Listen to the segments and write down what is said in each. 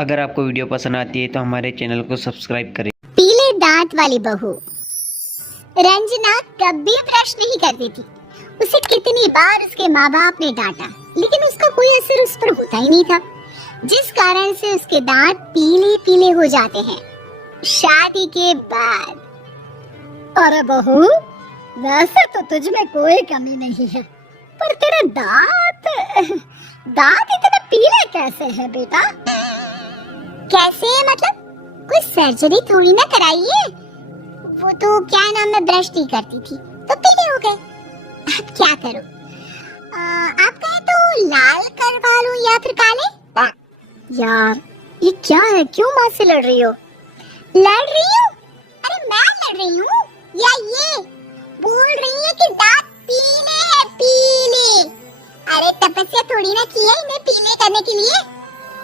अगर आपको वीडियो पसंद आती है तो हमारे चैनल को सब्सक्राइब करें। पीले दांत वाली बहू। रंजना कभी ब्रश नहीं करती थी। उसे कितनी बार उसके माँ बाप ने डांटा, लेकिन उसका कोई असर उस पर होता ही नहीं था, जिस कारण से उसके दांत पीले पीले हो जाते हैं। शादी के बाद। अरे बहू, वैसे तो तुझ में कोई कमी नहीं है, पर तेरे दांत इतने पीले कैसे हैं बेटा? कैसे मतलब? कोई सर्जरी थोड़ी ना कराई है। वो तो क्या नाम, मैं ब्रश नहीं करती थी तो पीले हो गए। अब क्या करूं? आप कहें तो लाल करवा लूं या फिर काले? यार ये क्या है, क्यों माँ से लड़ रही हो? लड़ रही हूँ? अरे मैं लड़ रही हूँ या ये बोल रही है कि दांत पीले हैं, पीले। अरे तपस्या थोड़ी ना की है इन्हें पीले करने के लिए।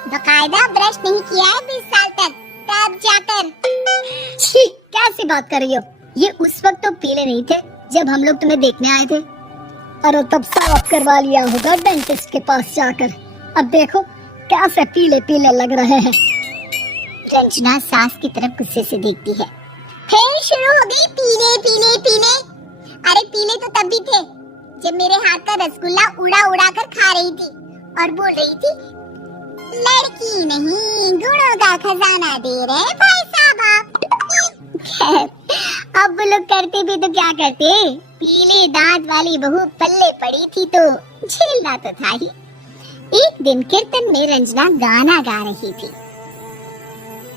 बकायदा ब्रश नहीं किया है 20 साल तक, तब जाकर। छी, कैसी बात कर रही हो? ये उस वक्त तो पीले नहीं थे जब हम लोग तुम्हें देखने आए थे। अरे तब साफ करवा लिया होगा डेंटिस्ट के पास जाकर। अब देखो कैसे पीले पीले लग रहे हैं। रंजना सास की तरफ गुस्से से देखती है। फिर शुरू हो गई पीले पीले पीले। अरे पीले तो तब भी थे जब मेरे हाथ का रसगुल्ला उड़ा उड़ा कर खा रही थी और बोल रही थी, लड़की नहीं गुणों का खजाना दे रहे भाई साहब आप। अब वो लोग करते भी तो क्या करते, पीले दांत वाली बहू पल्ले पड़ी थी तो झेलना तो था ही। एक दिन कीर्तन में रंजना गाना गा रही थी।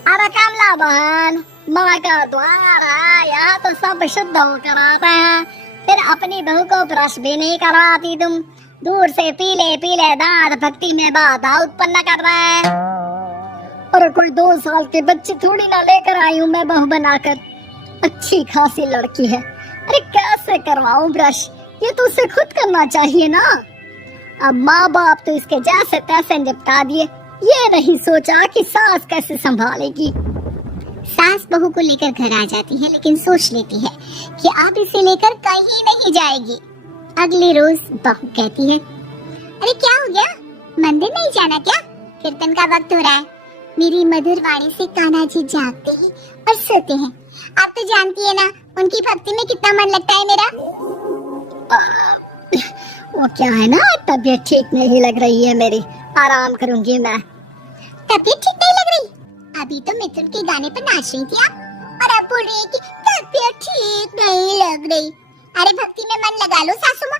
अरे कमला बहन, माँ का द्वार आया तो सब शुद्ध कराते हैं, फिर अपनी बहू को ब्रश भी नहीं करवाती तुम। दूर से पीले पीले दांत भक्ति में बाधा उत्पन्न कर रहे हैं। अरे कोई 2 साल के बच्चे थोड़ी ना लेकर आई हूँ मैं बहू बनाकर। अच्छी खासी लड़की है, अरे कैसे करवाऊं ब्रश? ये तो उसे खुद करना चाहिए ना। अब माँ बाप तो इसके जैसे तैसे निपटा दिए, ये नहीं सोचा कि सास कैसे संभालेगी। सास बहू को लेकर घर आ जाती है, लेकिन सोच लेती है कि अब इसे लेकर कहीं नहीं जाएगी। अगले रोज बहू कहती है, अरे क्या हो गया, मंदिर नहीं जाना क्या? कीर्तन का वक्त हो रहा है। मेरी मधुर वाणी से कान्हा जी जागते हैं और सोते हैं। आप तो जानती है ना उनकी भक्ति में कितना मन लगता है मेरा। वो क्या है ना, तबीयत ठीक नहीं लग रही है मेरी, आराम करूंगी मैं। तबीयत ठीक नहीं लग रही? अभी तो मिथुन के गाने पर नाच रही थी आप, और आप बोल रही है कि तबीयत ठीक नहीं लग रही। अरे भक्ति में मन लगा लो सासू माँ,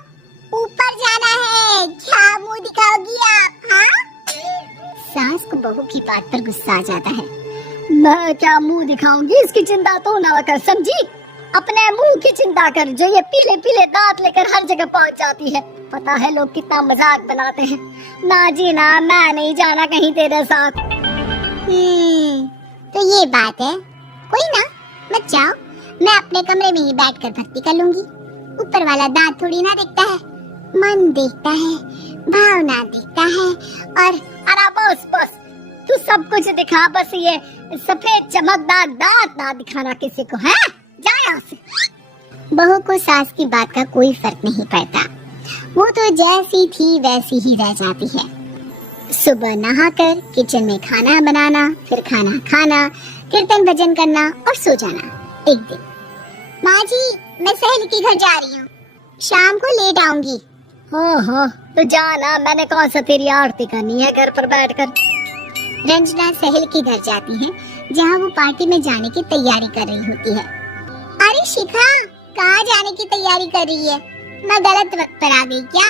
ऊपर जाना है, क्या मुंह दिखाओगी आप? हाँ? सास को बहू की बात पर गुस्सा आ जाता है। मैं क्या मुंह दिखाऊंगी, इसकी चिंता तो ना कर, समझी? अपने मुंह की चिंता कर, जो ये पीले पीले दांत लेकर हर जगह पहुंच जाती है। पता है लोग कितना मजाक बनाते हैं। ना जी ना, मैं नहीं जाना कहीं तेरे साथ। तो ये बात है, कोई ना, मत जाओ, मैं अपने कमरे में ही बैठकर भक्ति कर लूंगी। ऊपर वाला दांत थोड़ी ना देखता है, मन देखता है, भावना देखता है। और अरे बस बस, तू सब कुछ दिखा, बस ये सफेद चमकदार दांत ना दिखाना किसी को, है? जा यहाँ से। बहू को सास की बात का कोई फर्क नहीं पड़ता, वो तो जैसी थी वैसी ही रह जाती है। सुबह नहाकर किचन में खाना बनाना, फिर खाना खाना, कीर्तन भजन करना और सो जाना। एक दिन, माँ जी मैं सहेली के घर जा रही हूँ, शाम को लेट आऊंगी। हाँ तो जाना, मैंने कौन सा तेरी आरती करनी है घर पर बैठकर। रंजना सहेली के घर जाती है, जहाँ वो पार्टी में जाने की तैयारी कर रही होती है। अरे शिखा, कहाँ जाने की तैयारी कर रही है? मैं गलत वक्त पर आ गई क्या?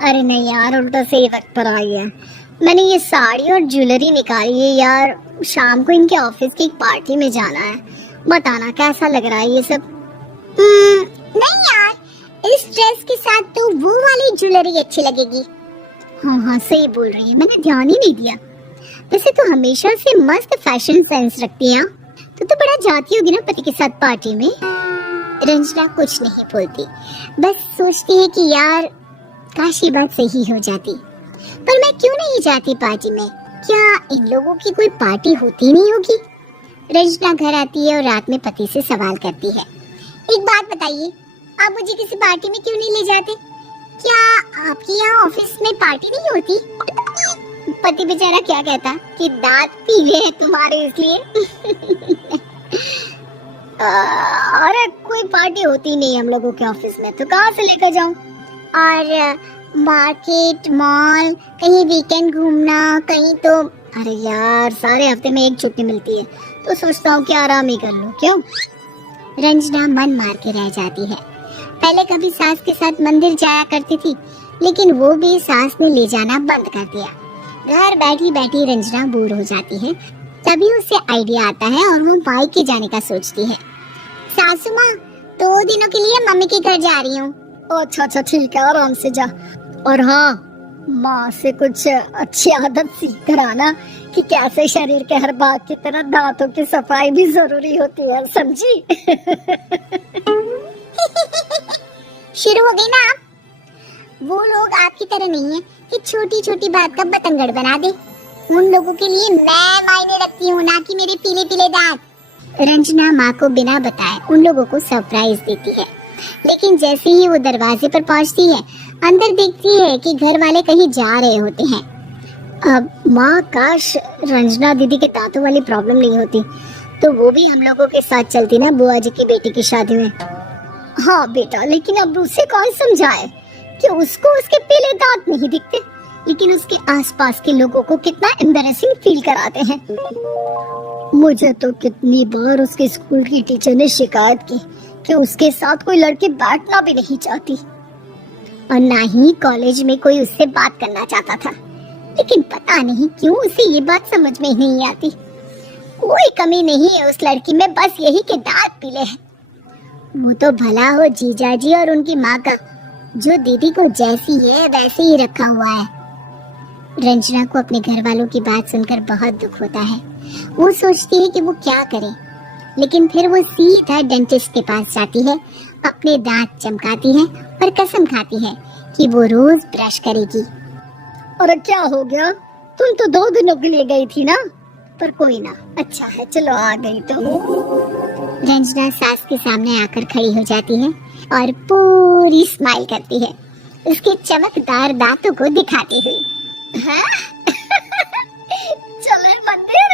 अरे नहीं यार, उल्टा सही वक्त पर आ गया। मैंने ये साड़ी और ज्वेलरी निकाली है यार, शाम को इनके ऑफिस की एक पार्टी में जाना है। बताना कैसा लग रहा है ये सब? नहीं यार, इस ड्रेस के साथ तो वो वाली ज्वेलरी अच्छी लगेगी। हाँ सही बोल रही है, मैंने ध्यान ही नहीं दिया। वैसे तो हमेशा से मस्त फैशन सेंस रखती है, तो बड़ा जाती होगी ना पति के साथ पार्टी में। रंजना कुछ नहीं बोलती, बस सोचती है कि यार काश ये बात सही हो जाती, पर मैं क्यों नहीं जाती पार्टी में? क्या इन लोगों की कोई पार्टी होती नहीं होगी? रंजना घर आती है और रात में पति से सवाल करती है, एक बात बताइए, आप मुझे किसी पार्टी में क्यों नहीं ले जाते? क्या आपके यहाँ ऑफिस में पार्टी नहीं होती? पति बेचारा क्या कहता कि दांत पीले हैं तुम्हारे इसलिए। अरे कोई पार्टी होती नहीं हम लोगों के ऑफिस में, तो कहाँ से लेकर जाऊं? और मार्केट, मॉल, कहीं वीकेंड घूमना, कहीं तो अरे यार सारे हफ्ते में एक छुट्टी मिलती है, तो सोचता हूँ कि आराम ही कर लूं। क्यों? रंजना मन मार के रह जाती है। पहले कभी सास के साथ मंदिर जाया करती थी, लेकिन वो भी सास ने ले जाना बंद कर दिया। घर बैठी बैठी रंजना बोर हो जाती है। तभी उसे आइडिया आता है और वो मायके जाने का सोचती है। सासू माँ, 2 दिनों के लिए मम्मी के घर जा रही हूँ। अच्छा ठीक है, आराम से जा। और हाँ, माँ से कुछ अच्छी आदत सीख कर आना कि कैसे शरीर के हर भाग की तरह दांतों की सफाई भी जरूरी होती है, समझी? शुरू हो गई ना आप? वो लोग आपकी तरह नहीं है कि छोटी छोटी बात का बतंगड़ बना दे। उन लोगों के लिए मैं मायने रखती हूँ, ना कि मेरे पीले पीले दांत। रंजना माँ को बिना बताए उन लोगों को सरप्राइज देती है, लेकिन जैसे ही वो दरवाजे पर पहुँचती है, अंदर देखती है कि घर वाले कहीं जा रहे होते हैं। अब माँ, काश रंजना दीदी के दांतों वाली प्रॉब्लम नहीं होती, तो वो भी हम लोगों के साथ चलती ना बुआ जी की बेटी की शादी में। हाँ बेटा, लेकिन अब उसे कौन समझाए कि उसको उसके पीले दांत नहीं दिखते, लेकिन उसके आसपास के लोगों को कितना एम्बैरेसिंग फील कराते हैं। मुझे तो कितनी बार उसके स्कूल की टीचर ने शिकायत की कि उसके साथ कोई लड़की बैठना भी नहीं चाहती, और ना ही कॉलेज में कोई उससे बात करना चाहता था। लेकिन पता नहीं क्यों उसे ये बात समझ में ही नहीं आती। कोई कमी नहीं है उस लड़की में, बस यही कि दांत पीले हैं। वो तो भला हो जीजाजी और उनकी माँ का, जो दीदी को जैसी है वैसे ही रखा हुआ है। रंजना को अपने घर वालों की बात सुनकर बहुत दुख होता है। वो सोचती है कि वो क्या करे, लेकिन फिर वो सीधा डेंटिस्ट के पास जाती है, अपने दांत चमकाती है और कसम खाती है कि वो रोज ब्रश करेगी। और क्या हो गया? तुम तो 2 दिनों के लिए गई थी ना? पर कोई ना, अच्छा है, चलो आ गई तो। रंजना सास के सामने आकर खड़ी हो जाती है और पूरी स्माइल करती है, उसके चमकदार दांतों को दिखाती हुई। हाँ? चले मंदिर।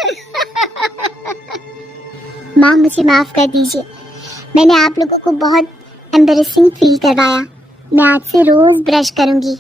माँ, मुझे माफ कर दीजिए, मैंने आप लोगों को बहुत एम्बैरेसिंग फील करवाया। मैं आज से रोज ब्रश करूंगी।